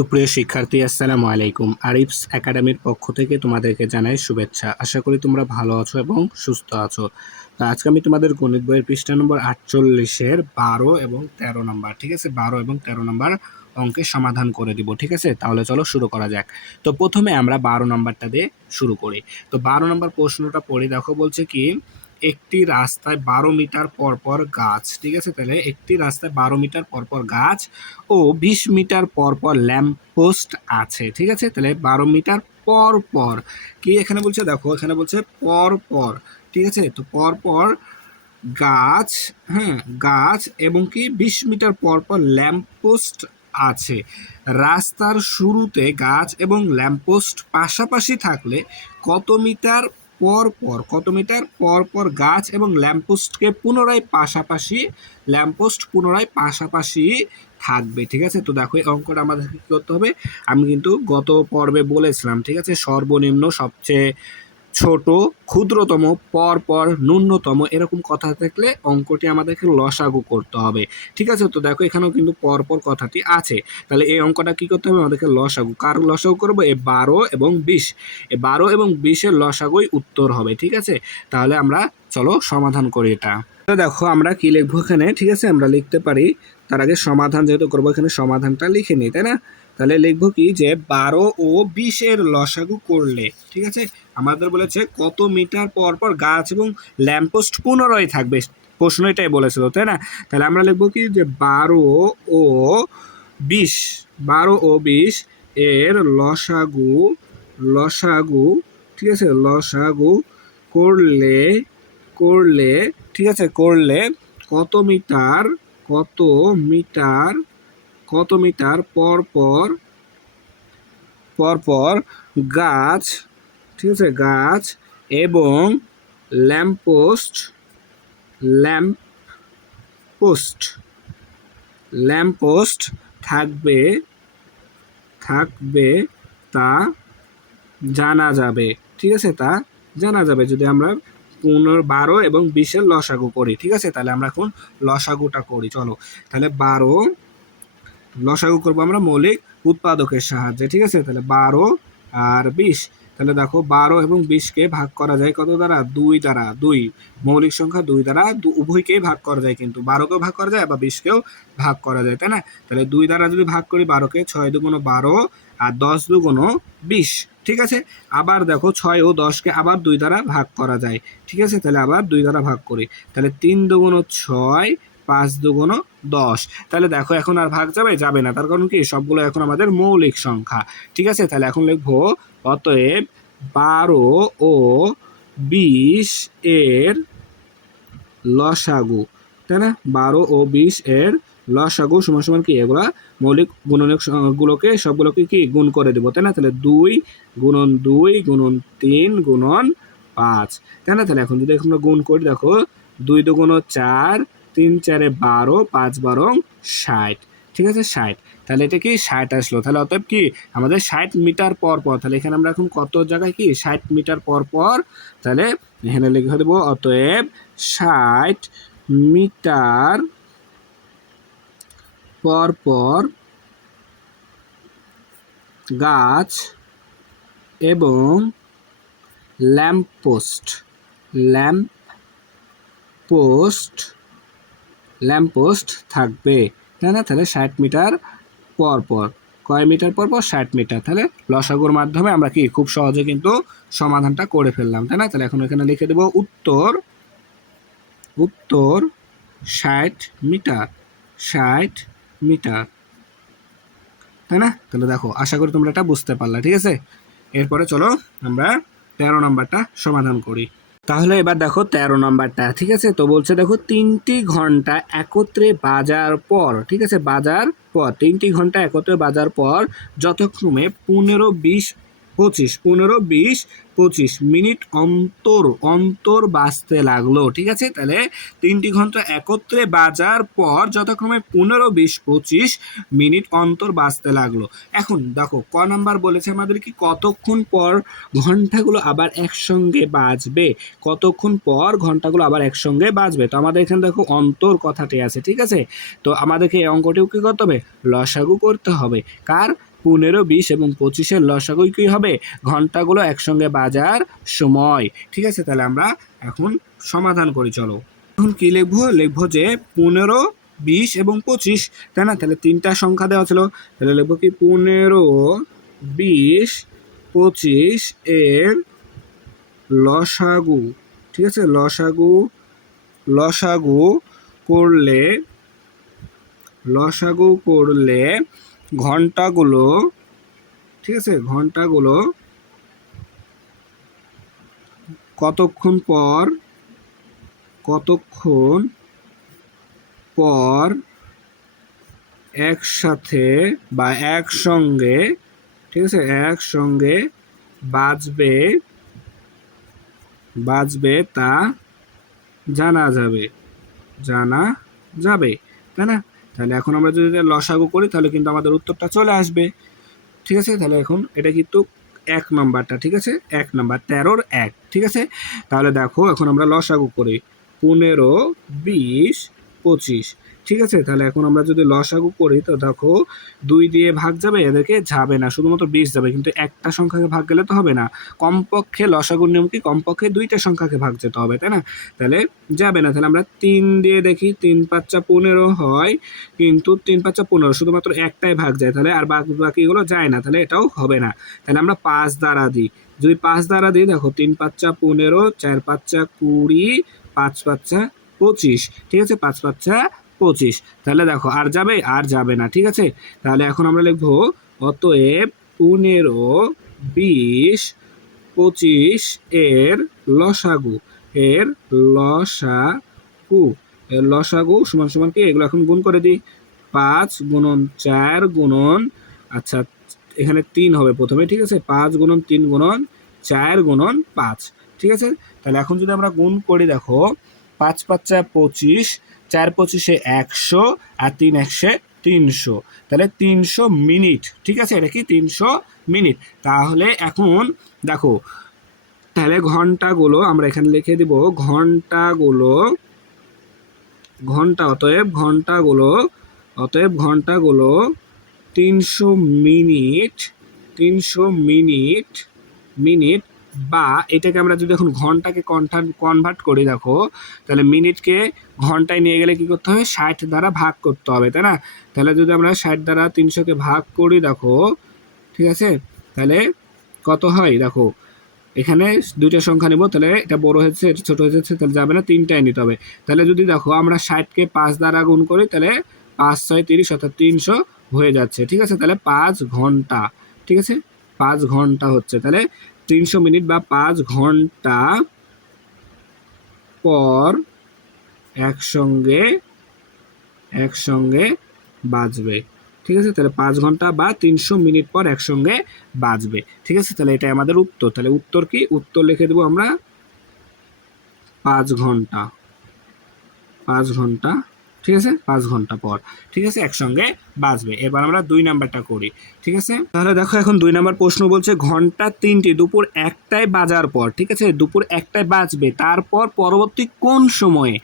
সুপ্রিয় শিক্ষার্থী, আসসালামু আলাইকুম। আরিফস একাডেমির পক্ষ থেকে তোমাদেরকে জানাই শুভেচ্ছা। আশা করি তোমরা ভালো আছো এবং সুস্থ আছো। তো আজকে আমি তোমাদের গণিত বইয়ের পৃষ্ঠা নম্বর 48-এর 12 এবং 13 নম্বর, ঠিক আছে, 12 এবং 13 নম্বর অঙ্কের সমাধান করে দিব। ঠিক আছে, তাহলে চলো শুরু করা যাক। তো প্রথমে আমরা 12 নম্বরটা দিয়ে শুরু করি। তো 12 নম্বর প্রশ্নটা পড়ি। দেখো, বলছে কি একটি রাস্তায় 12 মিটার পর পর গাছ। ঠিক আছে, তাহলে একটি রাস্তায় 12 মিটার পর পর গাছ ও 20 মিটার পর পর ল্যাম্প পোস্ট আছে। ঠিক আছে, তাহলে 12 মিটার পর পর কি এখানে বলছে, দেখো এখানে বলছে পর পর। ঠিক আছে, তো পর পর গাছ, হ্যাঁ গাছ এবং কি 20 মিটার পর পর ল্যাম্প পোস্ট আছে। রাস্তার শুরুতে গাছ এবং ল্যাম্পপোস্ট পাশাপাশি থাকলে কত মিটার পর পর গাছ এবং ল্যাম্পপোস্টকে পুনরায় পাশাপাশি থাকবে। ঠিক আছে, তো দেখো এই অঙ্কটা আমাদেরকে কী করতে হবে, আমি কিন্তু গত পর্বে বলেছিলাম। ঠিক আছে, সর্বনিম্ন, সবচেয়ে ছোট, ক্ষুদ্রতম, পরপর, ন্যূনতম, এরকম কথা থাকলে অঙ্কটি আমাদেরকে লসাগু করতে হবে। ঠিক আছে, তো দেখো এখানেও কিন্তু পরপর কথাটি আছে। তাহলে এই অঙ্কটা কি করতে হবে, আমাদেরকে লসাগু, কার লসাগু করবো, এই 12 এবং 20, এই 12 এবং 20-এর লসাগুই উত্তর হবে। ঠিক আছে, তাহলে আমরা চলো সমাধান করি এটা। তো দেখো আমরা কি লিখবো এখানে, ঠিক আছে, আমরা লিখতে পারি, তার আগে সমাধান যেহেতু করবো এখানে সমাধানটা লিখে নিই, তাই না। তাহলে লিখবো কি যে 12 ও 20-এর লসাগু করলে, ঠিক আছে, আমাদের বলেছে কত মিটার পর পর গাছ এবং ল্যাম্পপোস্ট পুনরায় থাকবে, প্রশ্ন এটাই বলেছিল, তাই না। তাহলে আমরা লিখবো কি যে 12 ও 20 এর লসাগু, ঠিক আছে, লসাগু করলে করলে ঠিক আছে, করলে কত মিটার পর পর গাছ, ঠিক আছে, গাছ এবং ল্যাম্পপোস্ট থাকবে তা জানা যাবে। ঠিক আছে, তা জানা যাবে যদি আমরা 12 এবং 20-এর লসাগু করি। ঠিক আছে, তাহলে আমরা এখন লসাগুটা করি, চলো। তাহলে 12 লসাগু করবো আমরা মৌলিক উৎপাদকের সাহায্যে। ঠিক আছে, তাহলে 12 আর 20, তাহলে দেখো 12 এবং 20-কে ভাগ করা যায় কত দ্বারা, 2 দ্বারা। 2 মৌলিক সংখ্যা, 2 দ্বারা উভয়কেই ভাগ করা যায়, কিন্তু 12-কেও ভাগ করা যায় আবার 20-কেও ভাগ করা যায়, তাই না। তাহলে 2 দ্বারা যদি ভাগ করি 12-কে, 6 দুগুণ 12 আর 10 দুগুণ 20। ঠিক আছে, আবার দেখো 6 ও 10-কে আবার 2 দ্বারা ভাগ করা যায়। ঠিক আছে, তাহলে আবার 2 দ্বারা ভাগ করি, তাহলে 3 দুগুণ 6, 5 দুগুণ 10। তাহলে দেখো এখন আর ভাগ যাবে না, তার কারণ কি সবগুলো এখন আমাদের মৌলিক সংখ্যা। ঠিক আছে, তাহলে এখন লিখবো অতএব 12 ও 20 এর লসাগু, তাই না। 12 ও 20 এর লসাগু সমান সমান কি, এগুলা মৌলিক গুণনীয়ক গুলোকে সবগুলোকে কি গুণ করে দেবো, তাই না। তাহলে 2 গুণন 2 গুণন 3 গুণন 5, তাই না। তাহলে এখন যদি আমরা গুণ করি, দেখো 2 দুগুণ 4, 3 4 12, 5 12 60। ঠিক আছে, 60, তাহলে এটা কি 60 আসলো। তাহলে অতএব কি আমাদের 60 মিটার পর পর, তাহলে এখানে আমরা এখন কত জায়গায় কি 60 মিটার পর পর, তাহলে এখানে লিখে দেবো অতএব 60 মিটার পর পর গাছ এবং ল্যাম্পপোস্ট থাকবে, তাই না। তাহলে 60 মিটার পর পর, কয় মিটার পর পর, 60 মিটার। তাহলে লসাগুর মাধ্যমে আমরা কি খুব সহজে কিন্তু সমাধানটা করে ফেললাম, তাই না। তাহলে এখন এখানে লিখে দেবো উত্তর 60 মিটার, তাই না। তাহলে দেখো আশা করি তোমরা এটা বুঝতে পারলা। ঠিক আছে, এরপরে চলো আমরা 13 নম্বরটা সমাধান করি। তাহলে এবার দেখো 13 নম্বরটা, ঠিক আছে, তো বলছে দেখো 3টি ঘন্টা একত্রে বাজার পর, ঠিক আছে, 3টি ঘন্টা একত্রে বাজার পর যথাক্রমে 15 20 25 মিনিট অন্তর বাজতে লাগলো। ঠিক আছে, তাহলে 3টি ঘন্টা একত্রে বাজার পর যথাক্রমে 15 20 25 মিনিট অন্তর বাজতে লাগলো। এখন দেখো ক নাম্বার বলেছে আমাদের কি কতক্ষণ পর ঘন্টাগুলো আবার একসঙ্গে বাজবে, তো আমাদের এখানে দেখো অন্তর কথাটি আছে। ঠিক আছে, তো আমাদেরকে এই অঙ্কটিও কি করতে হবে, লসাগু করতে হবে, কার 15, 20 এবং 25-এর লসাগু কি হবে? ঘন্টাগুলো একসঙ্গে বাজার সময়। ঠিক আছে, তাহলে আমরা এখন সমাধান করি, চলো। এখন কি লিখবো? লিখবো যে 15, 20 এবং 25, তাই না? তাহলে তিনটা সংখ্যা দেওয়া ছিল, তাহলে লিখবো কি 15, 20, 25 এর লসাগু। ঠিক আছে, লসাগু করলে ঘন্টাগুলো, ঠিক আছে, ঘন্টাগুলো কতক্ষণ পর একসাথে বা একসঙ্গে, ঠিক আছে, একসঙ্গে বাজবে তা জানা যাবে, তাই না? তাহলে এখন আমরা যদি লসাগু করি তাহলে কিন্তু আমাদের উত্তরটা চলে আসবে। ঠিক আছে, তাহলে এখন এটা কিন্তু 1 নাম্বারটা, ঠিক আছে, 1 নাম্বার 13-র 1, ঠিক আছে। তাহলে দেখো এখন আমরা লসাগু করি 15, 20, 25, ঠিক আছে। তাহলে এখন আমরা যদি লসাগু করি তো দেখো 2 দিয়ে ভাগ যাবে, এদেরকে যাবে না, শুধুমাত্র 20 যাবে, কিন্তু একটা সংখ্যাকে ভাগ গেলে তো হবে না, কমপক্ষে লসাগুর নিয়ম কি কমপক্ষে 2টা সংখ্যাকে ভাগ যেতে হবে, তাই না? তাহলে যাবে না, তাহলে আমরা 3 দিয়ে দেখি, 3 5 15 হয়, কিন্তু 3 5 15 শুধুমাত্র একটাই ভাগ যায়, তাহলে আর বাকিগুলো যায় না, তাহলে এটাও হবে না। তাহলে আমরা 5 দ্বারা দিই, যদি 5 দ্বারা দিই দেখো 3 5 15, 4 5 20, 5 5 25, ঠিক আছে, 5 5 25, তাহলে দেখো আর যাবে না, ঠিক আছে। তাহলে এখন আমরা লিখবো অতএব 15, 20, 25 এর লসাগু, লসাগু সমান সমান কি, এগুলো এখন গুণ করে দিই, 5 গুণন 4 গুণন, আচ্ছা এখানে 3 হবে প্রথমে, ঠিক আছে, 5 গুণন 3 গুণন 4 গুণন 5, ঠিক আছে। তাহলে এখন যদি আমরা গুণ করি দেখো 5 5 25, 4 25-এ 100 আর 3 100 300, তাহলে 300 মিনিট, ঠিক আছে, এটা কি 300 মিনিট। তাহলে এখন দেখো, তাহলে ঘন্টাগুলো আমরা এখানে লিখে দিব, অতএব ঘন্টাগুলো 300 মিনিট, বা এটাকে আমরা যদি এখন ঘন্টাকে কনভার্ট করি দেখো, তাহলে মিনিটকে ঘন্টায় নিয়ে গেলে কি করতে হবে? 60 দ্বারা ভাগ করতে হবে, তাই না? তাহলে যদি আমরা 60 দ্বারা 300-কে ভাগ করি দেখো, ঠিক আছে, তাহলে কত হয় দেখো, এখানে 2টা সংখ্যা নিব, তাহলে এটা বড় হয়েছে এটা ছোট হয়েছে, তাহলে যাবে না, 3টাই নিতে হবে। তাহলে যদি দেখো আমরা 60-কে 5 দ্বারা গুণ করি, তাহলে 5 6 30 অর্থাৎ 300 হয়ে যাচ্ছে, ঠিক আছে। তাহলে 5 ঘন্টা, ঠিক আছে, 5 ঘন্টা হচ্ছে, তাহলে 300 মিনিট বা 5 ঘন্টা পর একসঙ্গে বাজবে, ঠিক আছে। তাহলে 5 ঘন্টা বা 300 মিনিট পর একসঙ্গে বাজবে, ঠিক আছে। তাহলে এটা আমাদের উত্তর। তাহলে উত্তর কি? উত্তর লিখে দেবো আমরা 5 ঘন্টা, ঠিক আছে, 5 ঘন্টা পর, ঠিক আছে, একসঙ্গে বাজবে। এবার আমরা 2 নাম্বারটা করি, ঠিক আছে। তাহলে দেখো এখন 2 নাম্বার প্রশ্ন বলছে ঘন্টা 3টি দুপুর 1টায় বাজার পর, ঠিক আছে, দুপুর 1টায় বাজবে, তারপর পরবর্তী কোন সময়ে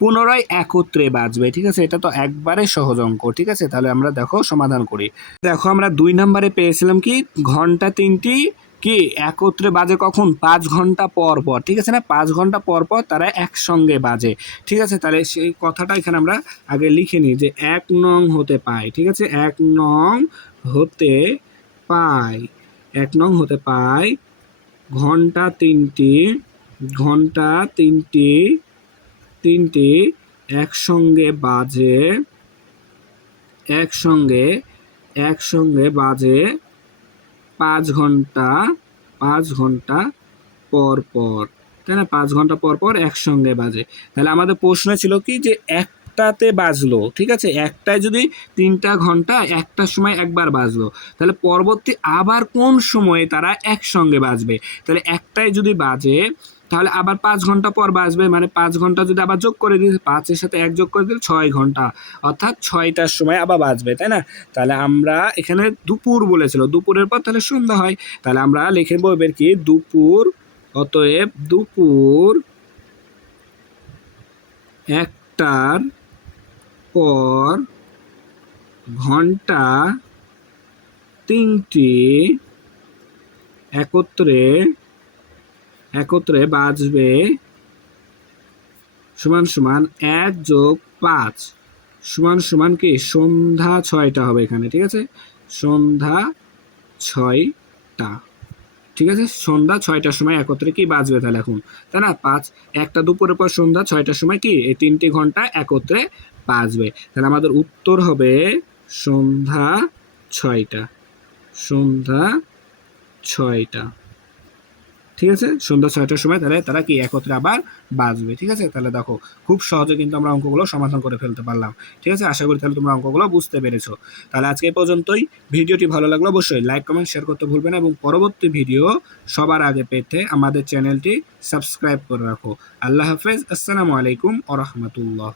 পুনরায় একত্রে বাজবে, ঠিক আছে। এটা তো একবারে সহজ অঙ্ক, ঠিক আছে। তাহলে আমরা দেখো সমাধান করি। দেখো আমরা 2 নাম্বারে পেয়েছিলাম কি ঘন্টা 3টি কি একত্রে বাজে কখন? 5 ঘন্টা পর পর, ঠিক আছে না, 5 ঘন্টা পর পর তারা একসঙ্গে বাজে, ঠিক আছে। তাহলে সেই কথাটা এখানে আমরা আগে লিখে নিই যে 1 নং হতে পায়, ঠিক আছে, 1 নং হতে পায়, 1 নং হতে পায় ঘন্টা 3টি একসঙ্গে বাজে 5 ঘন্টা পর পর, তাই না, 5 ঘন্টা পর পর একসঙ্গে বাজে। তাহলে আমাদের প্রশ্ন ছিল কি যে একটাতে বাজলো, ঠিক আছে, একটায় যদি 3টা ঘন্টা একটার সময় একবার বাজলো, তাহলে পরবর্তী আবার কোন সময়ে তারা একসঙ্গে বাজবে? তাহলে একটায় যদি বাজে তাহলে আবার 5 ঘন্টা পর বাজবে, মানে 5 ঘন্টা যদি আবার যোগ করে দিই, 5-এর সাথে 1 যোগ করে দিলে 6 ঘন্টা, অর্থাৎ 6টার সময় আবার বাজবে, তাই না। তাহলে আমরা এখানে দুপুর বলেছিল, দুপুরের পর তাহলে সন্ধ্যা হয়, তাহলে আমরা লিখে বলবেন কি দুপুর, অতএব দুপুর 1টার পর ঘন্টা তিনটি একত্রে বাজবে সমান সমান 1+5 সমান সমান কি সন্ধ্যা 6টা হবে এখানে, ঠিক আছে, সন্ধ্যা 6টা, ঠিক আছে, সন্ধ্যা 6টার সময় একত্রে কি বাজবে তাহলে এখন, তাই না, 5 একটা দুপুরের পর সন্ধ্যা 6টার সময় কি এই 3টি ঘন্টা একত্রে বাজবে। তাহলে আমাদের উত্তর হবে সন্ধ্যা 6টা, সন্ধ্যা 6টা, ঠিক আছে, সন্ধ্যা 6টার সময় তাহলে তারা কি একত্রে আবার বাজবে। ঠিক আছে, তাহলে দেখো খুব সহজে কিন্তু আমরা অঙ্কগুলো সমাধান করে ফেলতে পারলাম। ঠিক আছে, আশা করি তাহলে তোমরা অঙ্কগুলো বুঝতে পেরেছো। তাহলে আজকে এই পর্যন্তই। ভিডিওটি ভালো লাগলে অবশ্যই লাইক কমেন্ট শেয়ার করতে ভুলবে না এবং পরবর্তী ভিডিও সবার আগে পেতে আমাদের চ্যানেলটি সাবস্ক্রাইব করে রাখো। আল্লাহ হাফেজ, আসসালামু আলাইকুম ওয়া রাহমাতুল্লাহ।